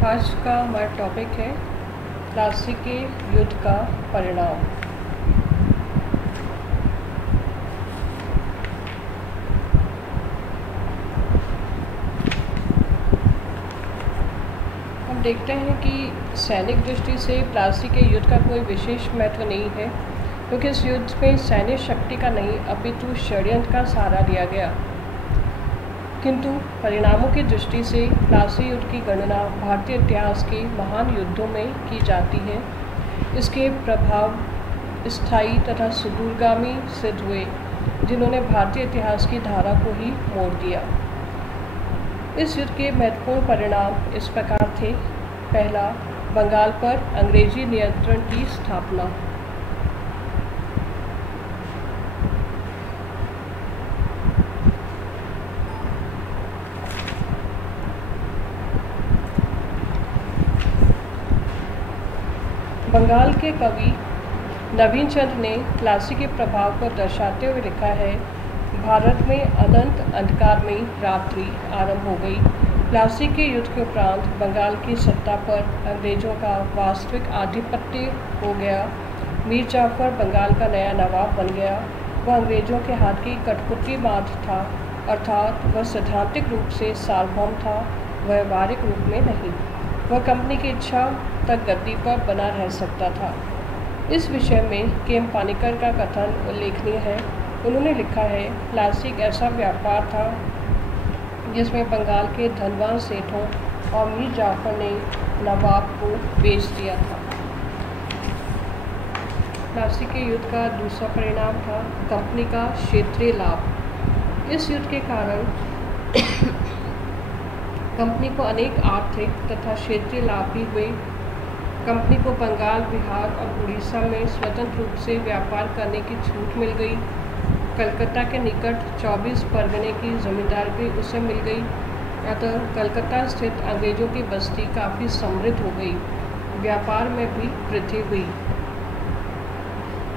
आज का हमारा टॉपिक है प्लासी के युद्ध का परिणाम। हम देखते हैं कि सैनिक दृष्टि से प्लासी के युद्ध का कोई विशेष महत्व नहीं है, क्योंकि इस युद्ध में सैन्य शक्ति का नहीं अपितु षड्यंत्र का सहारा लिया गया। किंतु परिणामों की दृष्टि से प्लासी युद्ध की गणना भारतीय इतिहास के महान युद्धों में की जाती है। इसके प्रभाव स्थायी तथा सुदूरगामी सिद्ध हुए, जिन्होंने भारतीय इतिहास की धारा को ही मोड़ दिया। इस युद्ध के महत्वपूर्ण परिणाम इस प्रकार थे। पहला, बंगाल पर अंग्रेजी नियंत्रण की स्थापना। बंगाल के कवि नवीन चंद्र ने प्लासी के प्रभाव को दर्शाते हुए लिखा है, भारत में अनंत अंधकारमयी रात्रि आरंभ हो गई। प्लासी के युद्ध के उपरांत बंगाल की सत्ता पर अंग्रेजों का वास्तविक आधिपत्य हो गया। मीर जाफर बंगाल का नया नवाब बन गया। वह अंग्रेजों के हाथ की कठपुतली मात्र था, अर्थात वह सैद्धांतिक रूप से सार्वभौम था, व्यवहारिक रूप में नहीं। वह कंपनी की इच्छा तक गद्दी पर बना रह सकता था। इस विषय में के.एम. पानिकर का कथन उल्लेखनीय है। उन्होंने लिखा है, प्लासी एक ऐसा व्यापार था जिसमें बंगाल के धनवान सेठों और मीर जाफर ने नवाब को बेच दिया था। प्लासी के युद्ध का दूसरा परिणाम था कंपनी का क्षेत्रीय लाभ। इस युद्ध के कारण कंपनी को अनेक आर्थिक तथा क्षेत्रीय लाभ भी हुए। कंपनी को बंगाल, बिहार और उड़ीसा में स्वतंत्र रूप से व्यापार करने की छूट मिल गई। कलकत्ता के निकट 24 परगने की जमींदारी भी उसे मिल गई। अतः कलकत्ता स्थित अंग्रेजों की बस्ती काफ़ी समृद्ध हो गई। व्यापार में भी वृद्धि हुई।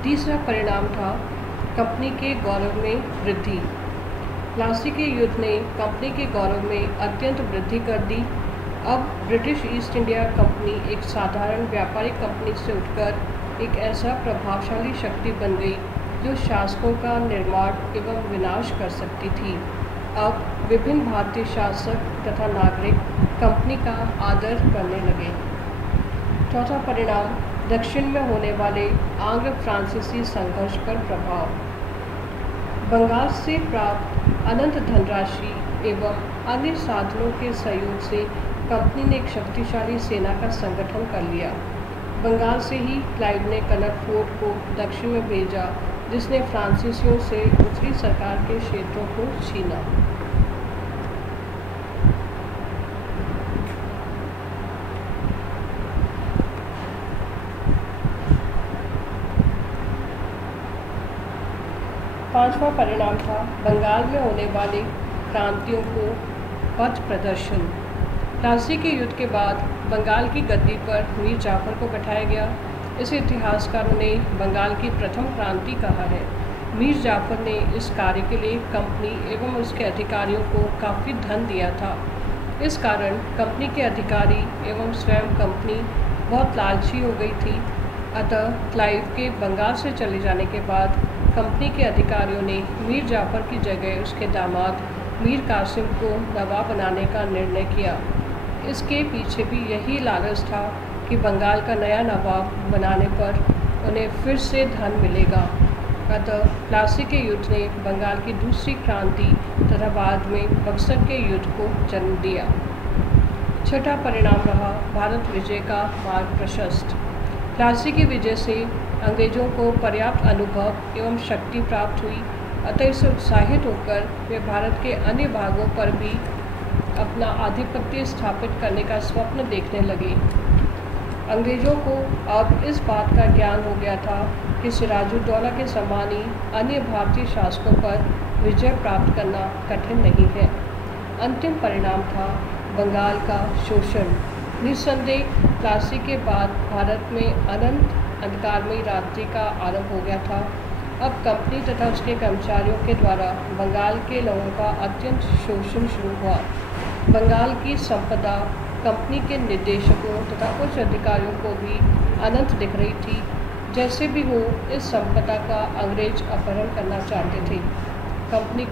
तीसरा परिणाम था कंपनी के गौरव में वृद्धि। प्लासी के युद्ध ने कंपनी के गौरव में अत्यंत वृद्धि कर दी। अब ब्रिटिश ईस्ट इंडिया कंपनी एक साधारण व्यापारिक कंपनी से उठकर एक ऐसा प्रभावशाली शक्ति बन गई जो शासकों का निर्माण एवं विनाश कर सकती थी। अब विभिन्न भारतीय शासक तथा नागरिक कंपनी का आदर करने लगे। चौथा परिणाम, दक्षिण में होने वाले आंग्ल फ्रांसीसी संघर्ष पर प्रभाव। बंगाल से प्राप्त अनंत धनराशि एवं अन्य साधनों के सहयोग से कंपनी ने एक शक्तिशाली सेना का संगठन कर लिया। बंगाल से ही क्लाइव ने कन्नड़ फोर्ट को दक्षिण में भेजा, जिसने फ्रांसीसियों से उत्तरी सरकार के क्षेत्रों को छीना। पांचवा परिणाम था बंगाल में होने वाले क्रांतियों को पथ प्रदर्शन। प्लासी के युद्ध के बाद बंगाल की गद्दी पर मीर जाफर को बैठाया गया। इसे इतिहासकारों ने बंगाल की प्रथम क्रांति कहा है। मीर जाफर ने इस कार्य के लिए कंपनी एवं उसके अधिकारियों को काफ़ी धन दिया था। इस कारण कंपनी के अधिकारी एवं स्वयं कंपनी बहुत लालची हो गई थी। अतः क्लाइव के बंगाल से चले जाने के बाद कंपनी के अधिकारियों ने मीर जाफर की जगह उसके दामाद मीर कासिम को नवाब बनाने का निर्णय किया। इसके पीछे भी यही लालच था कि बंगाल का नया नवाब बनाने पर उन्हें फिर से धन मिलेगा। अतः प्लासी के युद्ध ने बंगाल की दूसरी क्रांति तथा बाद में बक्सर के युद्ध को जन्म दिया। छठा परिणाम रहा भारत विजय का मार्ग प्रशस्त। प्लासी की विजय से अंग्रेजों को पर्याप्त अनुभव एवं शक्ति प्राप्त हुई। अतः इससे उत्साहित होकर वे भारत के अन्य भागों पर भी अपना आधिपत्य स्थापित करने का स्वप्न देखने लगे। अंग्रेजों को अब इस बात का ज्ञान हो गया था कि सिराजुद्दौला के समान ही अन्य भारतीय शासकों पर विजय प्राप्त करना कठिन नहीं है। अंतिम परिणाम था बंगाल का शोषण। निस्संदेह प्लासी के बाद भारत में अनंत अंधकारमयी रात्रि का आरंभ हो गया था। अब कंपनी तथा उसके कर्मचारियों के द्वारा बंगाल के लोगों का अत्यंत शोषण शुरू हुआ। बंगाल की संपदा कंपनी के निर्देशकों तथा उच्च अधिकारियों को भी अनंत दिख रही थी। जैसे भी हो, इस संपदा का अंग्रेज अपहरण करना चाहते थे। कंपनी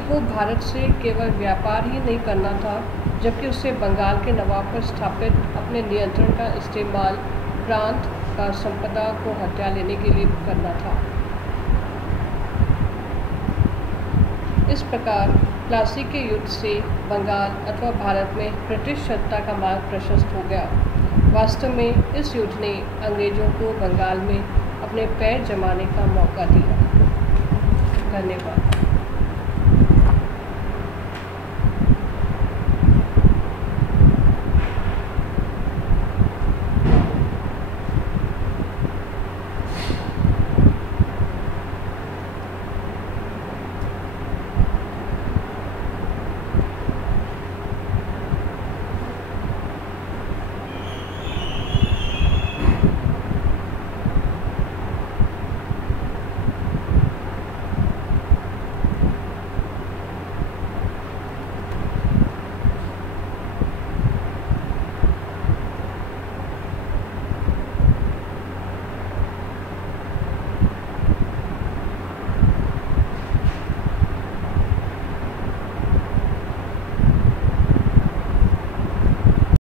को भारत से केवल व्यापार ही नहीं करना था, जबकि उसे बंगाल के नवाब पर स्थापित अपने नियंत्रण का इस्तेमाल प्रांत का संपदा को हथिया लेने के लिए करना था। इस प्रकार प्लासी के युद्ध से बंगाल अथवा भारत में ब्रिटिश सत्ता का मार्ग प्रशस्त हो गया। वास्तव में इस युद्ध ने अंग्रेजों को बंगाल में अपने पैर जमाने का मौका दिया। धन्यवाद।